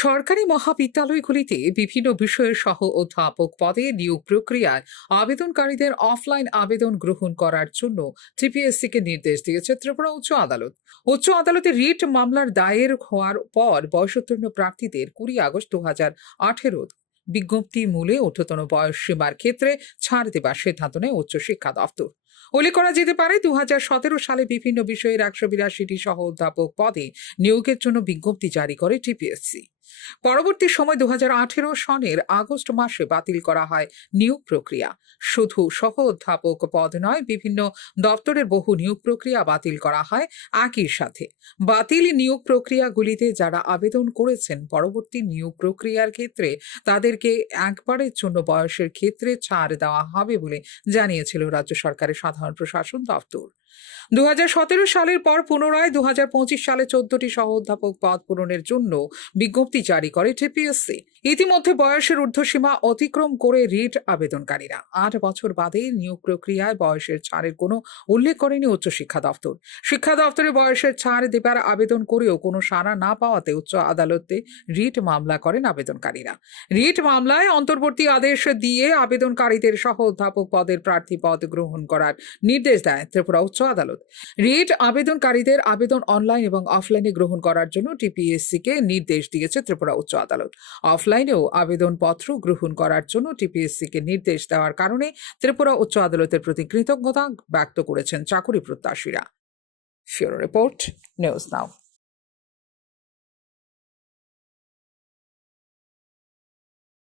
সরকারি মহাবিদ্যালয়গুলিতে বিভিন্ন বিষয়ের সহ অধ্যাপক পদে নিয়োগ প্রক্রিয়ায় আবেদনকারীদের অফলাইন আবেদন গ্রহণ করার জন্য টিপিএসসিকে নির্দেশ দিয়েছে ত্রিপুরা উচ্চ আদালত। উচ্চ আদালতে রিট মামলার দায়ের হওয়ার পর বয়সোত্তীর্ণ প্রার্থীদের কুড়ি আগস্ট দু হাজার আঠেরো বিজ্ঞপ্তি মূলে ঊর্ধ্বতন বয়স সীমার ক্ষেত্রে ছাড় দেবার সিদ্ধান্ত নেয় উচ্চ শিক্ষা দপ্তর। উল্লেখ করা যেতে পারে দু হাজার সতেরো সালে বিভিন্ন বিষয়ের একশো বিরাশিটি সহ অধ্যাপক পদে নিয়োগের জন্য বিজ্ঞপ্তি জারি করে টিপিএসসি। পরবর্তী সময় দু হাজার আঠেরো সনের আগস্ট মাসে বাতিল করা হয় নিয়োগ প্রক্রিয়া। শুধু সহ অধ্যাপক পদ নয়, বিভিন্ন দপ্তরের বহু নিয়োগ প্রক্রিয়া বাতিল করা হয় একই সাথে। বাতিল নিয়োগ প্রক্রিয়াগুলিতে যারা আবেদন করেছেন, পরবর্তী নিয়োগ প্রক্রিয়ার ক্ষেত্রে তাদেরকে একবারের জন্য বয়সের ক্ষেত্রে ছাড় দেওয়া হবে বলে জানিয়েছিল রাজ্য সরকারের সাধারণ প্রশাসন দপ্তর। দু হাজার সতেরো সালের পর পুনরায় দু হাজার পঁচিশ সালে চোদ্দটি সহ অধ্যাপক পদ পূরণের জন্য বিজ্ঞপ্তি জারি করে টিপিএসসি। ইতিমধ্যে বয়সের ঊর্ধ্বসীমা অতিক্রম করে রিট আবেদনকারীরা। আট বছর বাদে নিয়োগ প্রক্রিয়ায় বয়সের ছাড়ের কোনো উল্লেখ করেনি উচ্চশিক্ষা দপ্তর। শিক্ষা দপ্তরে বয়সের ছাড় দেবার আবেদন করেও কোনো সাড়া না পাওয়াতে উচ্চ আদালতে রিট মামলা করেন আবেদনকারীরা। রিট মামলায় অন্তর্বর্তী আদেশ দিয়ে আবেদনকারীদের সহ অধ্যাপক পদের প্রার্থী পদ গ্রহণ করার নির্দেশ দেয় ত্রিপুরা উচ্চ আদালত। রিট আবেদনকারীদের আবেদন অনলাইন এবং অফলাইনে গ্রহণ করার জন্য টিপিএসসি কে নির্দেশ দিয়েছে ত্রিপুরা উচ্চ আদালত। অফলাইনেও আবেদনপত্র গ্রহণ করার জন্য টিপিএসসি কে নির্দেশ দেওয়ার কারণে ত্রিপুরা উচ্চ আদালতের প্রতি কৃতজ্ঞতা ব্যক্ত করেছেন চাকরি প্রত্যাশীরা। Report, news now.